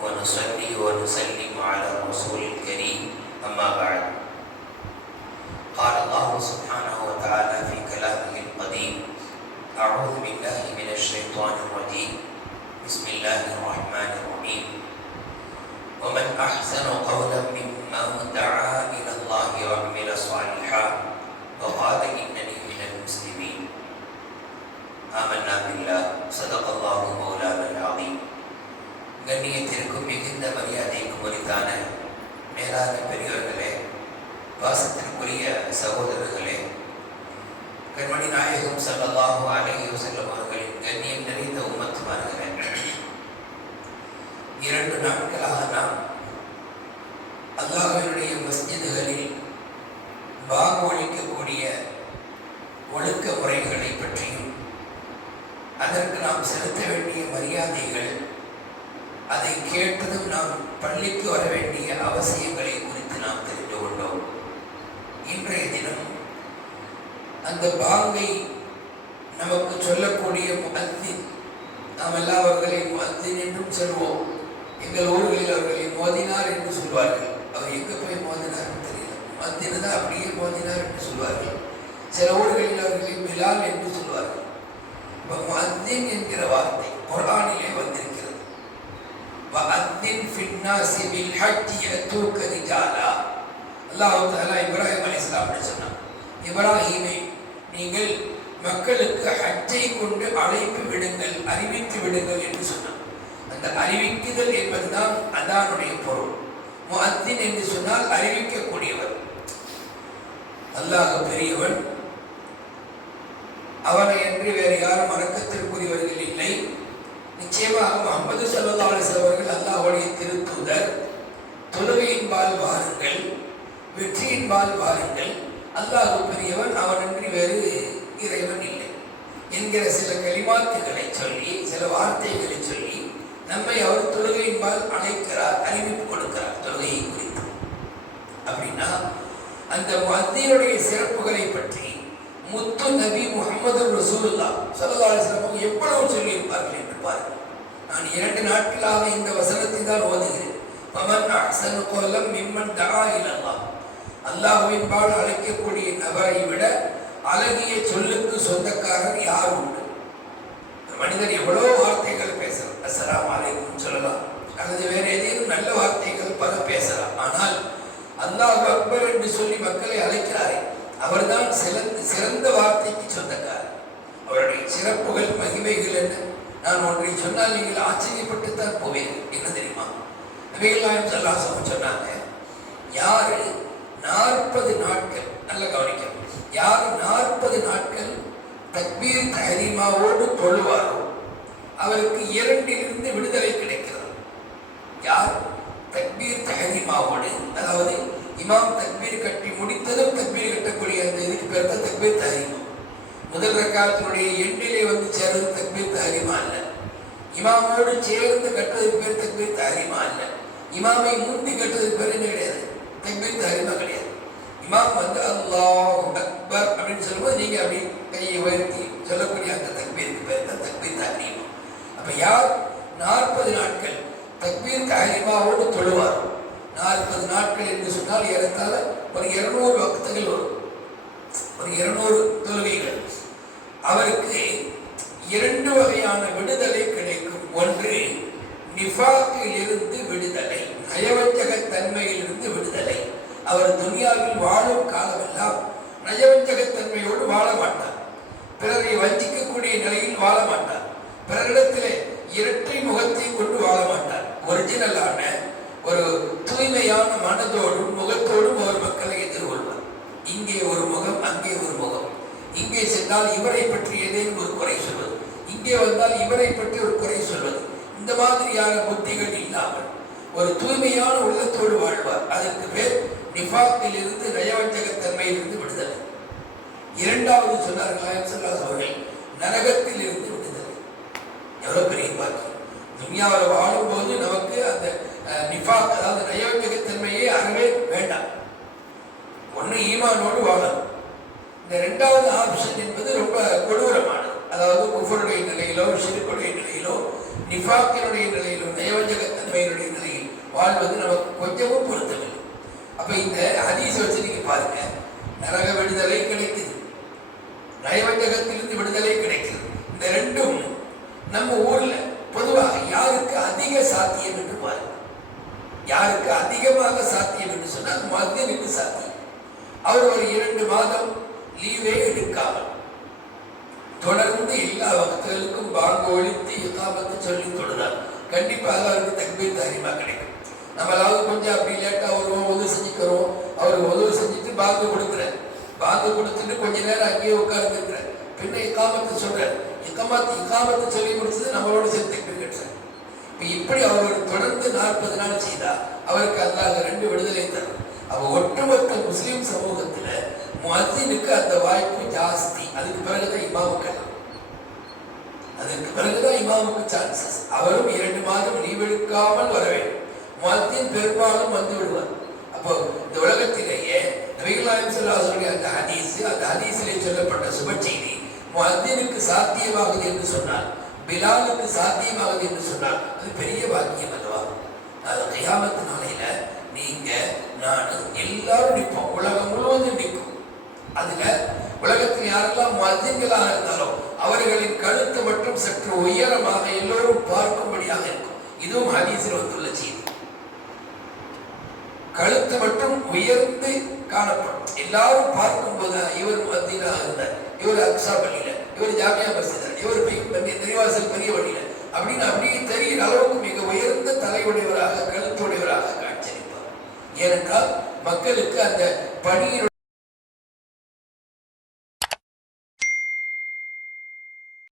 ونصلي ونسلم على الرسول الكريم. أما بعد. قال الله سبحانه وتعالى في كلامه القديم أعوذ بالله من الشيطان الرجيم. بسم الله الرحمن الرحيم. ومن أحسن قولا ممن دعا إلى الله وعمل صالحا وقال إنني من المسلمين. آمنا بالله. صدق الله مولانا العظيم. கண்ணியத்திற்கும் மிகுந்த மரியாதைக்கும் உரித்தான மேலான பெரியவர்களே வாசத்திற்குரிய சகோதரர்களே கண்மணி நாயகம் சல்லாஹு அழகிய செல்லும் அவர்களின் கண்ணியம் நிறைந்த உம்மத்துமார்களே இரண்டு நாட்களாக நாம் அல்லாஹனுடைய மஸ்ஜிதுகளில் பாங் ஒழுக்க முறைகளை பற்றியும் அதற்கு நாம் செலுத்த வேண்டிய மரியாதைகள் அதை கேட்டதும் நாம் பள்ளிக்கு வர வேண்டிய அவசியங்களை குறித்து நாம் தெரிந்து கொண்டோம். இன்றைய தினம் அந்த பாங்கை நமக்கு சொல்லக்கூடிய முகத்தின் நாம் எல்லாவர்களையும் அவர்களை முகத்தின் என்றும் சொல்வோம். எங்கள் ஊர்களில் அவர்களை மோதினார் என்று சொல்வார்கள். அவர் எங்கே போய் மோதினார் தெரியல. மத்தியில் தான் அப்படியே மோதினார் என்று சொல்வார்கள். சில ஊர்களில் அவர்களை மிலால் என்று சொல்வார்கள். இப்போ முகத்தின் என்கிற வார்த்தை குரானிலே வந்திருக்கிறது وَأَذِّنْ فِي النَّاسِ بِالْحَجِّ யதூக رِجَالًا. அல்லாஹ் தஆலா இப்ராஹிம் அலைஹிஸ்ஸலாம் சொன்னார் இப்ராஹிமே நீங்கள் மக்களுக்கு ஹஜ்ஜை கொண்டு அழைப்பு விடுங்கள் அறிவித்து விடுங்கள் என்று சொன்னார் அந்த அறிவிக்குதல் என்பதுதான் அதானுடைய பொருள். முஅத்தின் என்று சொன்னால் அறிவிக்கக்கூடியவர். அல்லாஹ் பெரியவன். அவனை என்று வேறு யாரும் வணக்கத்திற்குரியவர்கள் இல்லை நிச்சயமாக முகமது சல்லா அலிஸ் அவர்கள் அல்லாஹ்வுடைய திருத்தூதர் தொழுகையின்பால் வாருங்கள் வெற்றியின்பால் வாருங்கள் அல்லாஹ் பெரியவன் அவனின்றி வேறு இறைவன் இல்லை. என்கிற சில கலிமாத்துகளை சொல்லி சில வார்த்தைகளை சொல்லி நம்மை அவர் தொழுகையின்பால் அழைக்கிறார் அறிவிப்பு கொடுக்கிறார் தொழுகையை குறித்து. அப்படின்னா அந்த மத்தியுடைய சிறப்புகளை பற்றி முத்து நபி முகமது ரசூலுல்லா சல்லா சிறப்பு எவ்வளவு சொல்லியிருப்பார்கள் என்று பாருங்கள். நான் இரண்டு நாட்களாக இந்த வசனத்தை தான் ஓதுகிறேன். மமன் அஹ்சனு கோலம் மிம்மன் தகா இலல்லாஹ். அல்லாஹுவின்பால் அழைக்கக்கூடிய நபரை விட அழகிய சொல்லுக்கு சொந்தக்காரர் யார் உண்டு? மனிதர் எவ்வளோ வார்த்தைகள் பேசலாம். அஸ்ஸலாமு அலைக்கும் சொல்லலாம். அல்லது வேற ஏதேனும் நல்ல வார்த்தைகள் பல பேசலாம். ஆனால் அல்லாஹ் அக்பர் என்று சொல்லி மக்களை அழைக்கிறாரே அவர்தான் சிறந்த சிறந்த வார்த்தைக்கு சொந்தக்காரர். அவருடைய சிறப்புகள் மகிமைகள் என்ன? நான் ஒன்றை சொன்னால் நீங்கள் ஆச்சரியப்பட்டு தான் போவீர்கள். என்ன தெரியுமா? நபிகளாயம் சொன்னாங்க யாரு நாற்பது நாட்கள். நல்ல கவனிக்கணும். யார் நாற்பது நாட்கள் தக்பீர் தஹரீமாவோடு தொழுவாரோ அவருக்கு இரண்டிலிருந்து விடுதலை கிடைக்கிறது. யார்? தக்பீர் தஹரீமாவோடு. அதாவது இமாம் தக்பீர் கட்டி முடித்ததும் தக்பீர் கட்டக்கூடிய அந்த இதுக்கு பேர் தான் தக்பீர் தஹரீமா. முதல் ரக்காத்தினுடைய எண்ணிலே வந்து சேர்றது தக்பீர் தஹரீமா அல்ல. இமாமோடு சேர்ந்து கட்டுறதுக்கு பேர் தக்பீர் தஹரீமா அல்ல. இமாமை முந்தி கட்டுறதுக்கு பேர் என்ன கிடையாது? தக்பீர் தஹரீமா கிடையாது. இமாம் வந்து அல்லாஹ் அக்பர் அப்படின்னு சொல்லும்போது நீங்க அப்படி கையை உயர்த்தி சொல்லக்கூடிய அந்த தக்பீருக்கு பேர் தான் தக்பீர் தகரீமா அப்ப யார்? நாற்பது நாட்கள் தக்பீர் தகரீமாவோடு தொழுவார். நாற்பது நாட்கள் என்று சொன்னால் ஏறத்தாழ ஒரு இருநூறு வக்தங்கள் வரும். ஒரு இருநூறு தொழுகைகள். அவருக்கு இரண்டு வகையான விடுதலை கிடைக்கும். ஒன்று நிஃபாக்கிலிருந்து விடுதலை அயவச்சக தன்மையிலிருந்து அவர் துனியாவில் வாழும் காலமெல்லாம் நயவஞ்சக வாழ மாட்டார். பிறரை வஞ்சிக்கக்கூடிய நிலையில் வாழ மாட்டார். பிறரிடத்திலே இரட்டை முகத்தை கொண்டு வாழ மாட்டார். ஒரிஜினலான ஒரு தூய்மையான மனதோடும் முகத்தோடும் ஒரு மக்களை எதிர்கொள்வார். இங்கே ஒரு முகம் அங்கே ஒரு முகம். இங்கே சென்றால் இவரை பற்றி ஏதேனும் ஒரு குறை சொல்வது. இங்கே வந்தால் இவரை பற்றி ஒரு குறை சொல்வது. இந்த மாதிரியான புத்திகள் இல்லாமல் ஒரு தூய்மையான உள்ளத்தோடு வாழ்வார். நிஃபாக்கில் இருந்து நயவஞ்சகத்தன்மையிலிருந்து விடுதலை. இரண்டாவது சொன்னார்கள் அவர்கள் நரகத்தில் இருந்து விடுதலை. எவ்வளவு பெரிய பாக்கியம் வாழும் வாழும்போது நமக்கு அந்த நிஃபாக் அதாவது நயவஞ்சகத்தன்மையே அறவே வேண்டாம். ஒன்று ஈமானோடு வாழணும். இந்த ரெண்டாவது ஆப்ஷன் என்பது ரொம்ப கொடூரமானது. அதாவது குஃபருடைய நிலையிலோ சிறுக்குடைய நிலையிலோ நிஃபாக்கினுடைய நிலையிலோ நயவஞ்சகத்தன்மையினுடைய வாழ்வது நமக்கு கொஞ்சமும் பொருத்தவில்லை அப்ப இந்த ஹதீஸ் வச்சு நீங்க பாருங்க. நரக விடுதலை கிடைக்குது. நயவஞ்சகத்திலிருந்து விடுதலை கிடைக்குது. இந்த ரெண்டும் நம்ம ஊர்ல பொதுவாக யாருக்கு அதிக சாத்தியம் என்று பாருங்க. யாருக்கு அதிகமாக சாத்தியம் என்று சொன்னால் மத்தியனுக்கு சாத்தியம். அவர் ஒரு இரண்டு மாதம் லீவே எடுக்காமல் தொடர்ந்து எல்லா பக்தர்களுக்கும் பாங்கு ஒழித்து இக்காமத்து சொல்லி தொழுதார். கண்டிப்பாக அவருக்கு தக்பீர் தாரியமாக கிடைக்கும். நம்மளாவது கொஞ்சம் அப்படி லேட்டாக வருவோம் உதவி செஞ்சுக்கிறோம். அவருக்கு உதவி செஞ்சுட்டு பாங்கு கொடுக்குறேன். பாத்து கொடுத்துட்டு கொஞ்ச நேரம் அங்கேயே உட்கார்ந்து பின்ன இக்காமத்து சொல்கிறேன் இக்காமத்து இக்காமத்து சொல்லி முடிச்சது நம்மளோட சேர்த்து தக்பீர் இப்போ இப்ப இப்படி அவர் தொடர்ந்து நாற்பது நாள் செய்தா அவருக்கு அல்லாஹ் ரெண்டு விடுதலை தரும். அப்ப ஒட்டுமொத்த முஸ்லீம் சமூகத்துல மதினுக்கு அந்த வாய்ப்பு ஜாஸ்தி. அதுக்கு பிறகுதான் இமாமுக்கு அதற்கு பிறகுதான் இமாமுக்கு சான்சஸ் அவரும் இரண்டு மாதம் லீவ் எடுக்காமல் வர வேண்டும். மதத்தின் பெரும்பாலும் வந்து விடுவார். அப்போ இந்த உலகத்திலேயே நபிகளாயம் சொல்லாசனுடைய அந்த ஹதீஸ் அந்த ஹதீஸிலே சொல்லப்பட்ட சுப செய்தி முஅத்தினுக்கு சாத்தியமாகுது என்று சொன்னார் பிலாலுக்கு சாத்தியமாகுது என்று சொன்னார் அது பெரிய பாக்கியம் அல்லவா? அது கையாமத்து நாளையில நீங்க நான் எல்லாரும் நிற்போம். உலகம் முழுவதும் நிற்கும். அதுல உலகத்தில் யாரெல்லாம் மதியங்களாக இருந்தாலும் அவர்களின் கழுத்து மட்டும் சற்று உயரமாக எல்லோரும் பார்க்கும்படியாக இருக்கும். இதுவும் ஹதீஸில் வந்துள்ள செய்தி. கழுத்து மட்டும் உயர்ந்து காணப்படும். எல்லாரும் பார்க்கும்போது இவர் மத்தியனாக இருந்தார். இவர் அக்ஸா பள்ளியில இவர் ஜாமியா மஸ்ஜித் இவர் பெரிய பெரிய வழியில அப்படின்னு அப்படியே தெரிகிற அளவுக்கு மிக உயர்ந்த தலையுடையவராக கழுத்துடையவராக காட்சியளிப்பார். ஏனென்றால் மக்களுக்கு அந்த பணியினுடைய